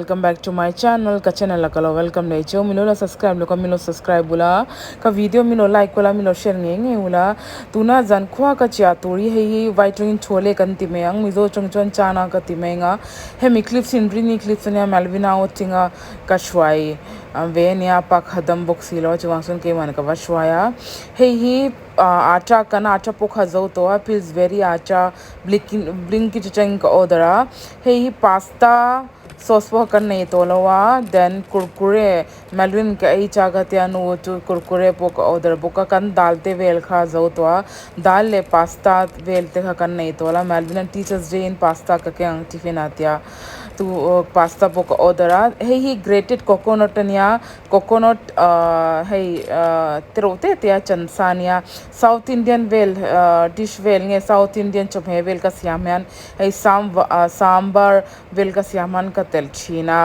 welcome back to my channel ka channel la kalo welcome le cho milo la subscribe lo ka milo subscribe bula ka video milo like wala milo share nge wala tuna zan khwa ka cha tori he vitamin chole kan ti me ang mizo chongchon chana ka ti me nga hemi clips in brini clips ne malvina otinga ka shwai venia pak hadam box lo chwangson ke man ka washwaya he acha kana acha pokha zo to feels very acha blinky chang ka odara he pasta sauce po kan nei to lawa then kurkure malvin ka ai chaga tianu to kurkure po ka order boka kan dalte vel kha zo to dal le pasta vel te kha kan nei to la malvin teachers day in pasta ka ke ang tiffin atia to pasta po ka order he grated coconut ania coconut hey trote te chansania south indian vel dish vel nge south indian chophe vel ka siamyan hey sambar vel ka siaman ka tel china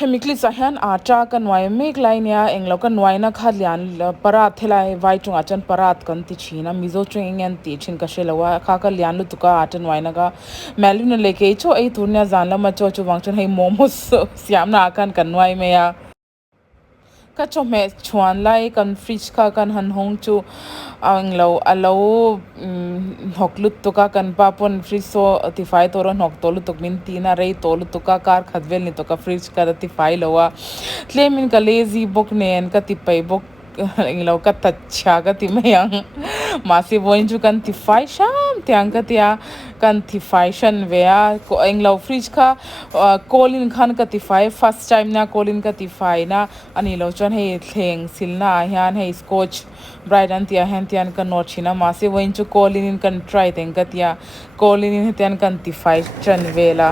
hemikli sahan acha kan wai mek line ya englo kan wai na khalian parat thelai vai chung achan parat kan ti china mizo chung ingen ti chin ka shelawa kha ka lian lu tuka atan wai na ga malun leke cho ei turnya zanla ma cho chu wangchon hei momos siam na kan wai me ya ka chome chuan lai kan fridge kha kan han hong chu anglo alo hoklut to ka kan pa pon fridge so ti fai to ron hok tolu tok min tina rei tolu to ka kar khadvel ni to ka fridge ka ti fai lowa tlemin ka lazy book nen ka ti pai book inglo ka tacha ka ti mayang masi boin chu kan ti fai sham tiang ka tia kan ti fai shan vea ko inglo fridge kha kolin khan ka ti fai first time na kolin ka ti fai na ani lo chon he thleng silna hian he scotch bright an tia han tian kan no china masi boin chu kolin kan try teng ka tia kolin tian kan ti fai chan vela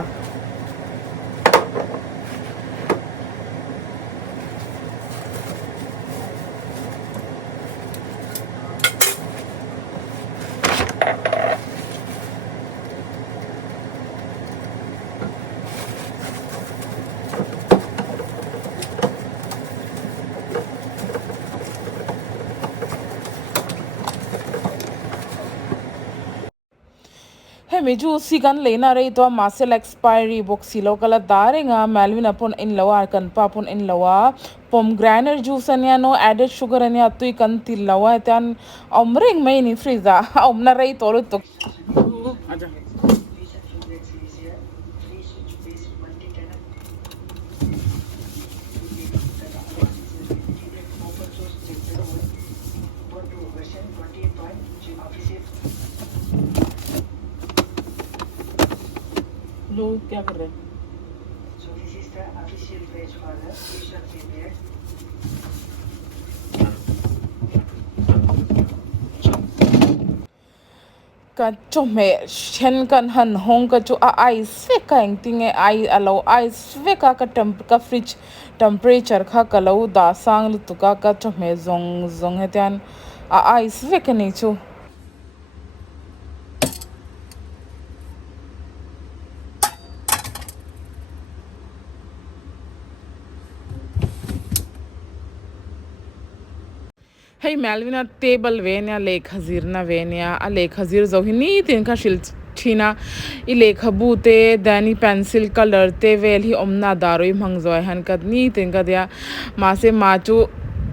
Meju si kan lena rei to masel expiry box silo kala darenga malvin upon in lawa kan pa pon in lawa pomegranate juice ania no added sugar ania tui kan til lawa tan omring mai ni freezer omna rei to lu to aja लोग क्या कर रहे हैं So this is the official page for the Asian period. ka chome shen kan han hong ka chu a ice fe ka engting e ai alo ice fe ka ka fridge temperature kha ka lo da sang lu tu ka chome zong hetian a ice fe ka ni chu Hey Malvina table venia lake hazirna venia a lake hazir zohini tin ka shil China ile khabu te dani pencil color te vel hi omna daroi mangjoi han kat ni ten ka dia ma se ma chu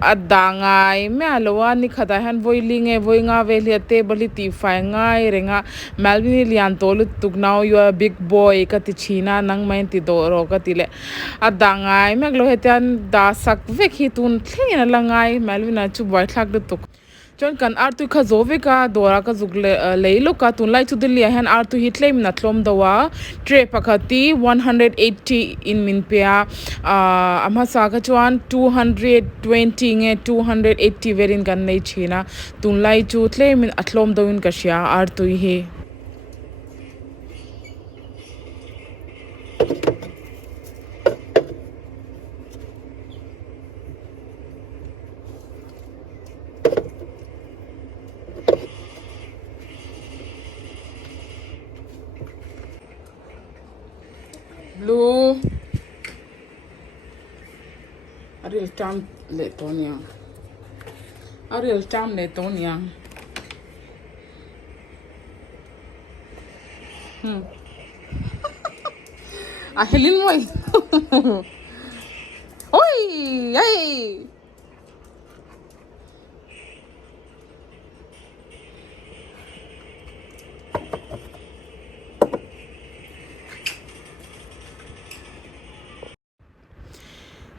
adangai me alowa ni khada han voilinge voinga veli te bali ti fai ngai renga malvini lian tolu tuknau you a big boy ka ti china nang main ti do ro ka ti le adangai me glo hetian da sak vek hi tun thlina langai malvina chu boy thak de tuk chon kan artu kha zove ka dora ka zugle leilo ka tun lai chu dilli han artu hi tleim na thlom dawa tre pakhati 180 in min pia ama sa ka chuan 220 nge 280 verin kan nei china tun lai chu tleim in athlom doin ka sia artu hi blue Ariel tam le tonya Ariel tam le tonya Helin moi oi ai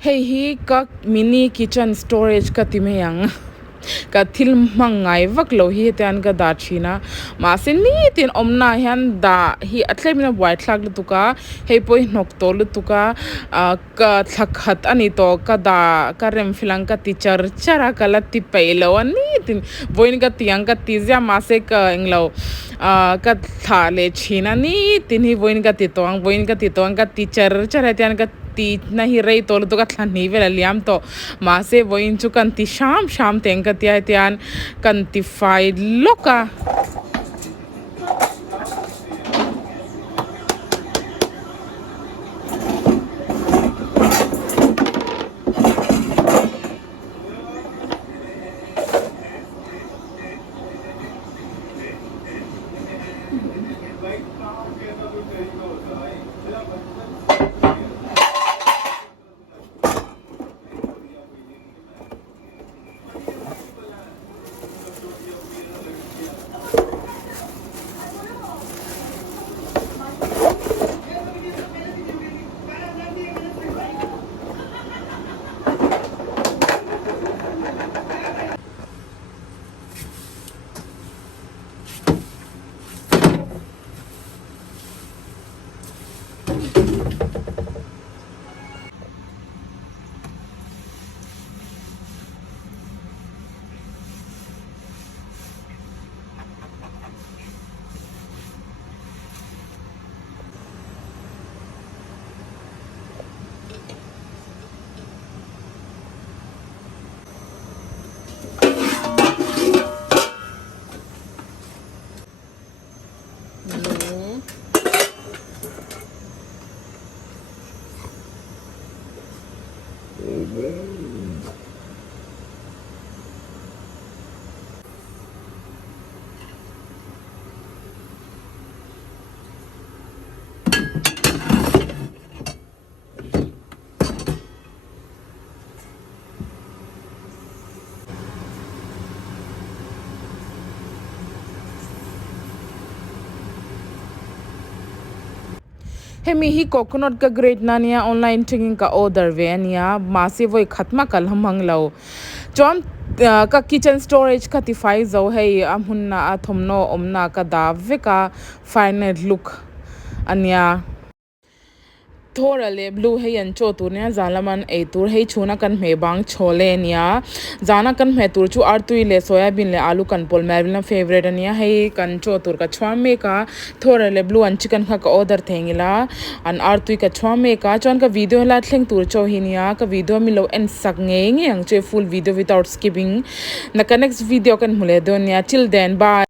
hey hi ka mini kitchen storage ka timeyang ka thil mangai vak lo hi tan ka da china ma se ni tin omna hian da hi atlemina white thak lu tuka hei poi nok to lu tuka ka thakhat ani to ka da ka rem filang ka ti chara kala ti peilo ani tin voin ka tiang ka ti ja ma se ka englo ka thale china ni tin hi voin ka ti tong ka ti chara tian ka ti na hi rei to lu tuka thani vela liam to ma se voin chu kan ti sham teng ka ti tian kan ti fai loka hemi hi coconut ka grade na nia online tingin ka order ve ania masi voi khatma kal hamang lo chom ka kitchen storage ka ti fai zo hei amhunna athomno omna ka da veka final look ania thora le blue hey an cho tur nia zalaman ei tur hei chuna kan me bang chole nia zana kan me tur chu artui le soyabin le alu kan pol marina favorite ania hei kan cho tur ka chwame ka thora le blue an chicken kha ka order thengila an artui ka chwame ka chon ka video la thleng tur cho hinia ka video mi lo en sak nge nge ang che full video without skipping na ka next video kan mule don nia till then bye.